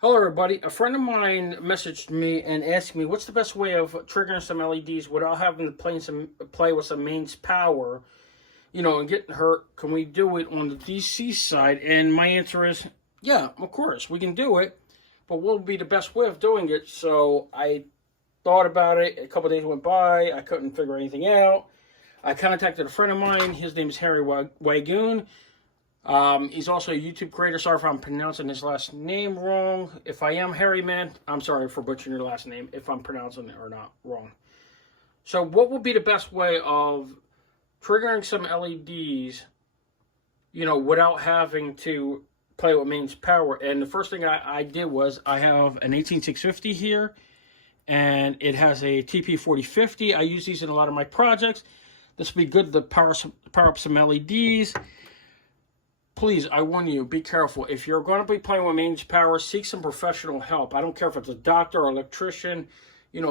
Hello everybody, a friend of mine messaged me and asked me what's the best way of triggering some LEDs without having to play with some mains power, and getting hurt. Can we do it on the DC side? And my answer is, yeah, of course, we can do it, but what would be the best way of doing it? So I thought about it, a couple days went by, I couldn't figure anything out. I contacted a friend of mine, his name is Harry Wagoon. He's also a YouTube creator. Sorry if I'm pronouncing his last name wrong. If I am, Harry, man, I'm sorry for butchering your last name if I'm pronouncing it or not wrong. So what would be the best way of triggering some LEDs, without having to play with mains power? And the first thing I did was I have an 18650 here, and it has a TP4050. I use these in a lot of my projects. This would be good to power up some LEDs. Please, I warn you, be careful. If you're going to be playing with mains power, seek some professional help. I don't care if it's a doctor or electrician.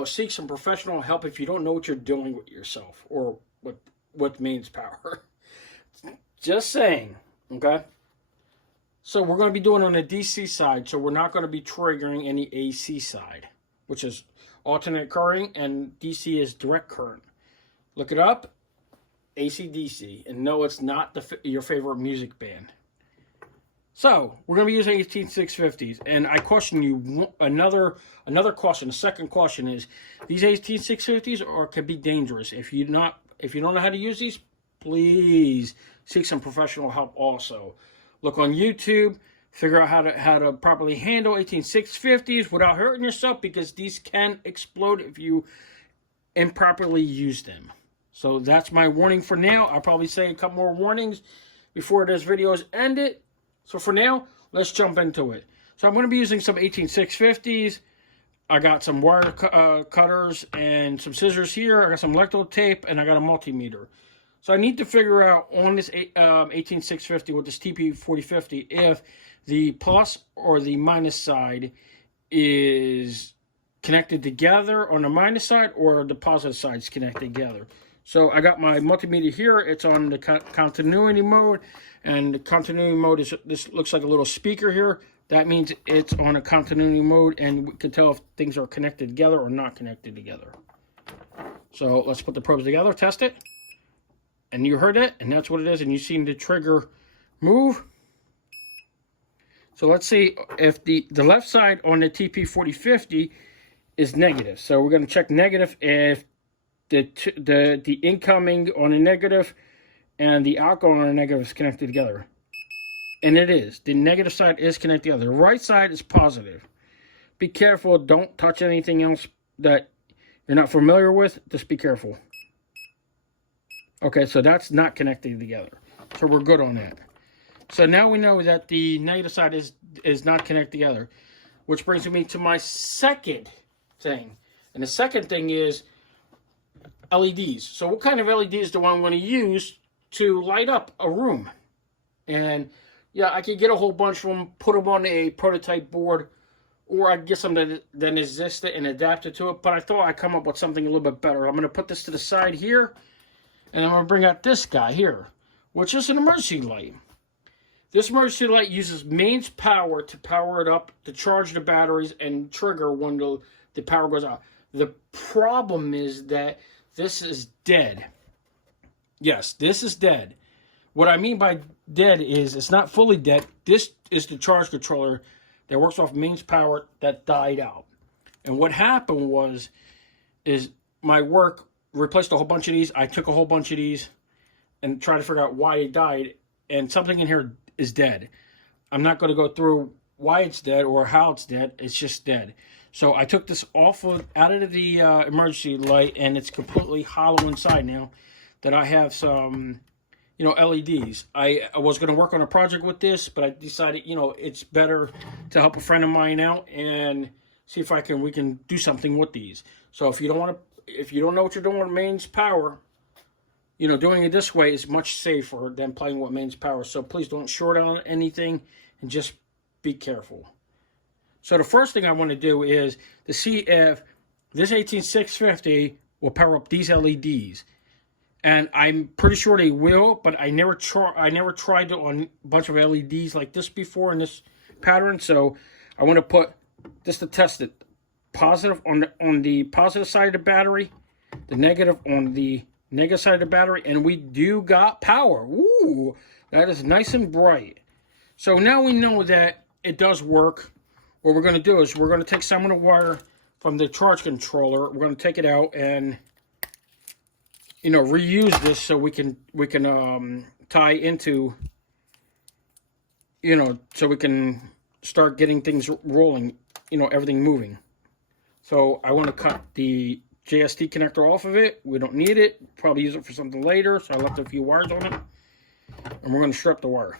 Seek some professional help if you don't know what you're doing with yourself or with mains power. Just saying, okay? So we're going to be doing on the DC side, so we're not going to be triggering any AC side, which is alternate current, and DC is direct current. Look it up, AC/DC, and no, it's not your favorite music band. So we're going to be using 18650s, and I caution you another caution. The second caution is these 18650s can be dangerous. If you don't know how to use these, please seek some professional help. Also, look on YouTube, figure out how to properly handle 18650s without hurting yourself, because these can explode if you improperly use them. So that's my warning for now. I'll probably say a couple more warnings before this video is ended. So for now, let's jump into it. So I'm going to be using some 18650s. I got some wire cutters and some scissors here. I got some electrical tape, and I got a multimeter. So I need to figure out on this 18650 with this TP4050 if the plus or the minus side is connected together on the minus side, or the positive side is connected together. So I got my multimeter here. It's on the continuity mode, and the continuity mode is, this looks like a little speaker here. That means it's on a continuity mode, and we can tell if things are connected together or not connected together. So let's put the probes together, test it. And you heard it, and that's what it is, and you've seen the trigger move. So let's see if the left side on the TP4050 is negative. So we're going to check negative if the incoming on a negative and the outgoing on a negative is connected together. And it is. The negative side is connected together. The right side is positive. Be careful. Don't touch anything else that you're not familiar with. Just be careful. Okay, so that's not connected together. So we're good on that. So now we know that the negative side is not connected together, which brings me to my second thing. And the second thing is LEDs. So what kind of LEDs do I want to use to light up a room? And yeah, I could get a whole bunch of them, put them on a prototype board, or I could get something that existed and adapted to it. But I thought I'd come up with something a little bit better. I'm going to put this to the side here, and I'm going to bring out this guy here, which is an emergency light. This emergency light uses mains power to power it up, to charge the batteries, and trigger when the power goes out. The problem is that this is dead. Yes, this is dead. What I mean by dead is it's not fully dead. This is the charge controller that works off mains power that died out. And what happened is my work replaced a whole bunch of these. I took a whole bunch of these and tried to figure out why it died. And something in here is dead. I'm not going to go through why it's dead or how it's dead. It's just dead. So I took this out of the emergency light, and it's completely hollow inside now that I have some, LEDs. I was going to work on a project with this, but I decided, it's better to help a friend of mine out and see if we can do something with these. So if you don't know what you're doing with mains power, doing it this way is much safer than playing with mains power. So please don't short on anything, and just be careful. So the first thing I want to do is to see if this 18650 will power up these LEDs. And I'm pretty sure they will, but I never tried it on a bunch of LEDs like this before in this pattern. So I want to put just to test it. Positive on the positive side of the battery, the negative on the negative side of the battery, and we do got power. Ooh, that is nice and bright. So now we know that it does work. What we're going to do is we're going to take some of the wire from the charge controller. We're going to take it out and, you know, reuse this so we can tie into, you know, so we can start getting things rolling, you know, everything moving. So I want to cut the JST connector off of it. We don't need it. Probably use it for something later. So I left a few wires on it. And we're going to strip the wire.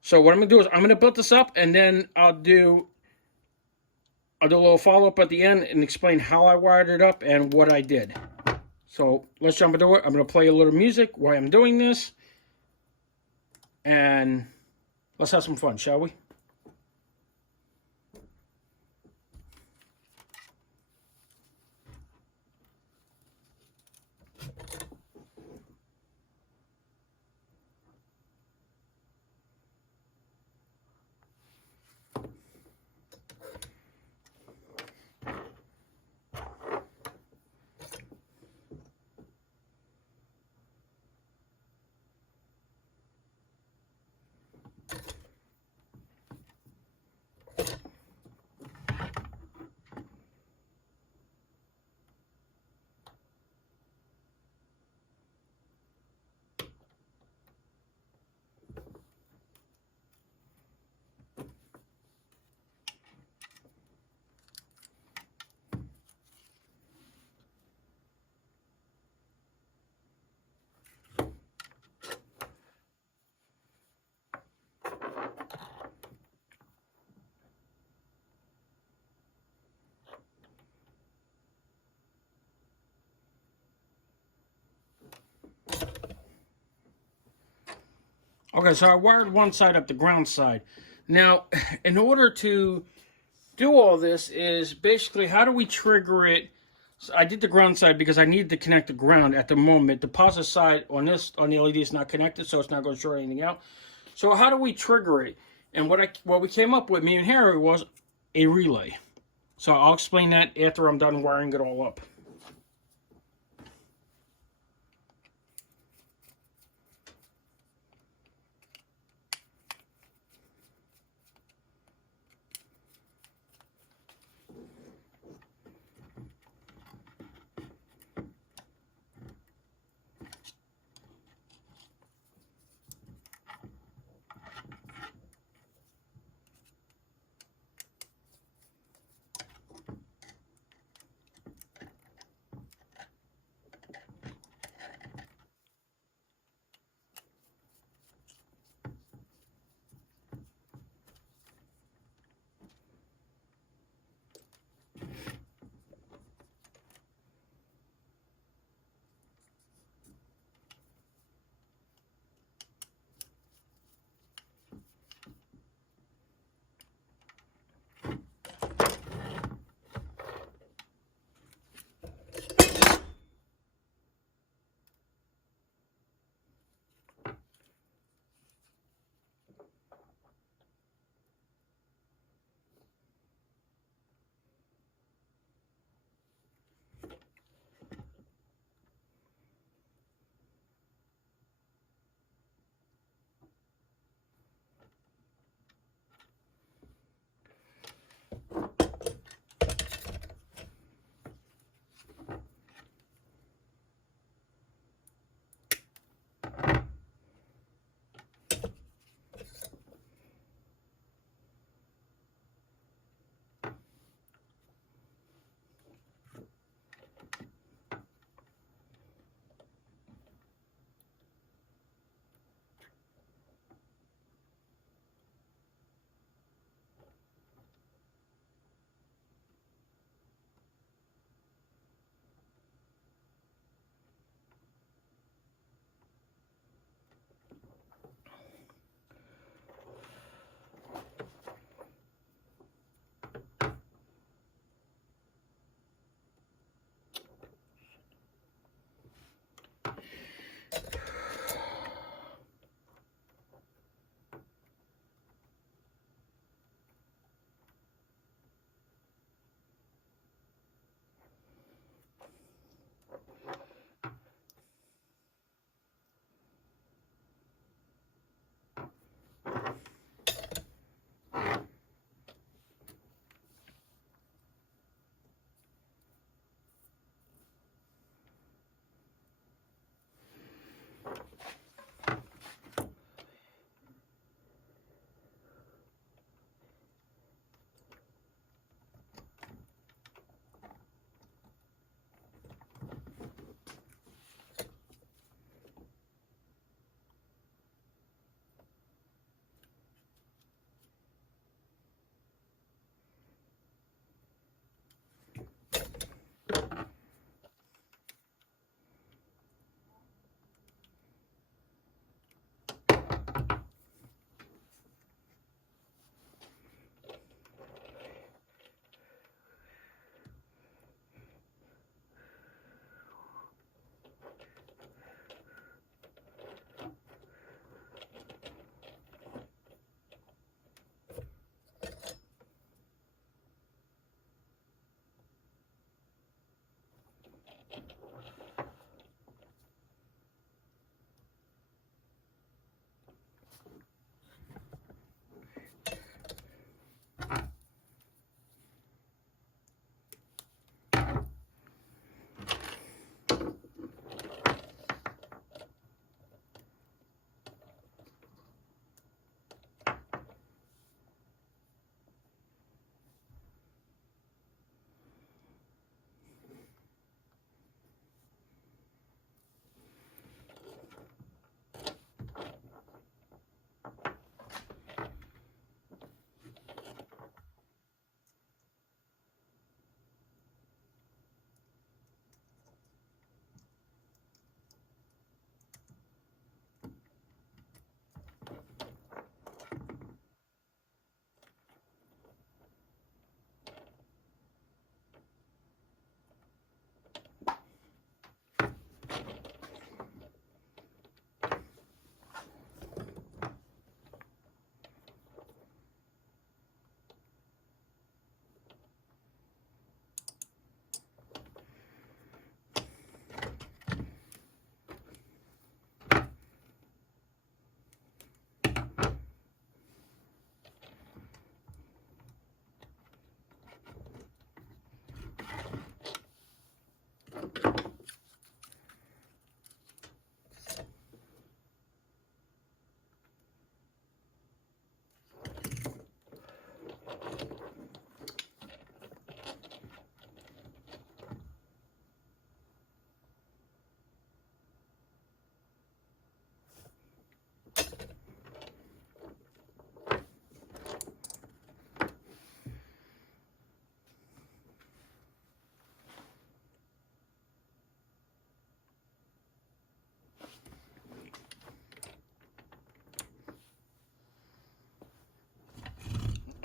So what I'm going to do is I'm going to build this up, and then I'll do a little follow-up at the end and explain how I wired it up and what I did. So let's jump into it. I'm going to play a little music while I'm doing this. And let's have some fun, shall we? Okay, so I wired one side up, the ground side. Now, in order to do all this is basically how do we trigger it? So I did the ground side because I needed to connect the ground at the moment. The positive side on this, on the LED, is not connected, so it's not going to short anything out. So how do we trigger it? And what we came up with, me and Harry, was a relay. So I'll explain that after I'm done wiring it all up.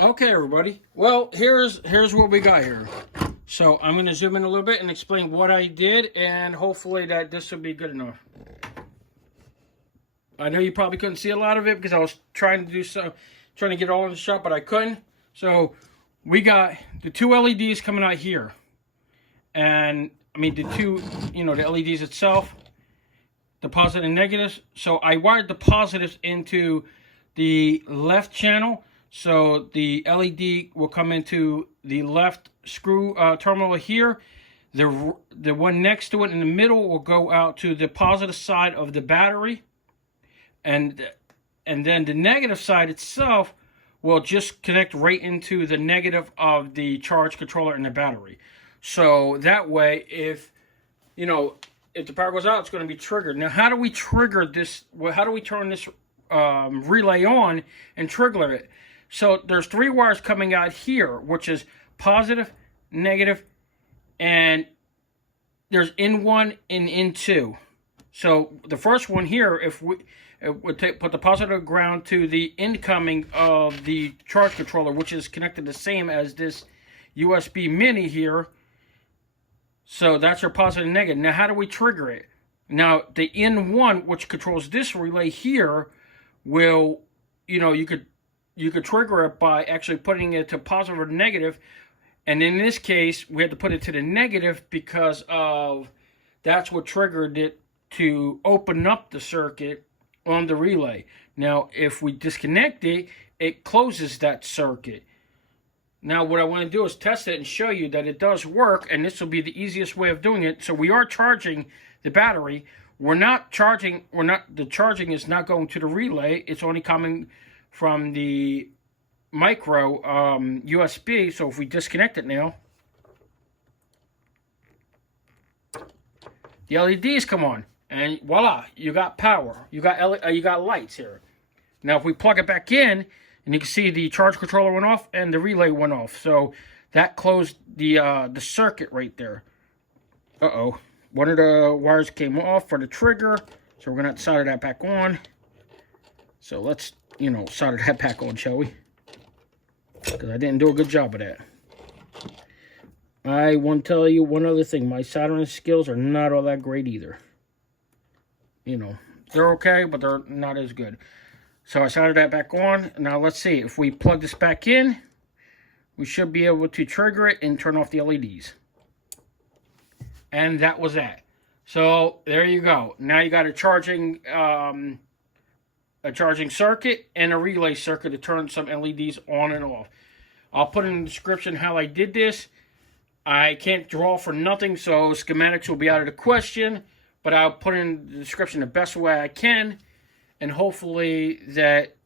Okay, everybody. Well, here's what we got here. So I'm going to zoom in a little bit and explain what I did, and hopefully that this will be good enough. I know you probably couldn't see a lot of it because I was trying to trying to get it all in the shot, but I couldn't. So we got the two LEDs coming out here, and I mean the two, the LEDs itself, the positive and negatives. So I wired the positives into the left channel. So the LED will come into the left screw terminal here. The one next to it in the middle will go out to the positive side of the battery. And then the negative side itself will just connect right into the negative of the charge controller and the battery. So that way, if the power goes out, it's going to be triggered. Now, how do we trigger this? Well, how do we turn this relay on and trigger it? So there's three wires coming out here, which is positive, negative, and there's in1 and in2. So the first one here, if we put the positive ground to the incoming of the charge controller, which is connected the same as this USB mini here. So that's our positive and negative. Now, how do we trigger it? Now, the in1, which controls this relay here, will, you could trigger it by actually putting it to positive or negative. And in this case, we had to put it to the negative because of that's what triggered it to open up the circuit on the relay. Now, if we disconnect it, it closes that circuit. Now, what I want to do is test it and show you that it does work, and this will be the easiest way of doing it. So we are charging the battery. The charging is not going to the relay. It's only coming from the micro USB. So if we disconnect it now, the LEDs come on, and voila, you got power. You got lights here. Now, if we plug it back in, and you can see the charge controller went off and the relay went off. So that closed the circuit right there. Uh-oh. One of the wires came off for the trigger. So we're going to solder that back on. So let's, solder that back on, shall we? Because I didn't do a good job of that. I want to tell you one other thing. My soldering skills are not all that great either. They're okay, but they're not as good. So I soldered that back on. Now let's see. If we plug this back in, we should be able to trigger it and turn off the LEDs. And that was that. So there you go. Now you got a charging circuit and a relay circuit to turn some LEDs on and off. I'll put in the description how I did this. I can't draw for nothing, so schematics will be out of the question. But I'll put in the description the best way I can. And hopefully that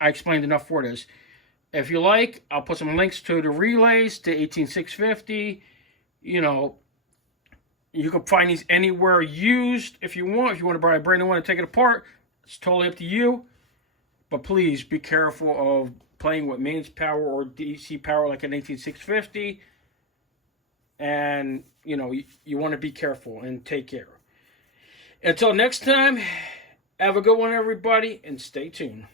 I explained enough for this. If you like, I'll put some links to the relays, to 18650. You can find these anywhere used if you want. If you want to buy a brand new one and take it apart, it's totally up to you. But please be careful of playing with mains power or DC power like an 18650. And, you want to be careful and take care. Until next time, have a good one, everybody, and stay tuned.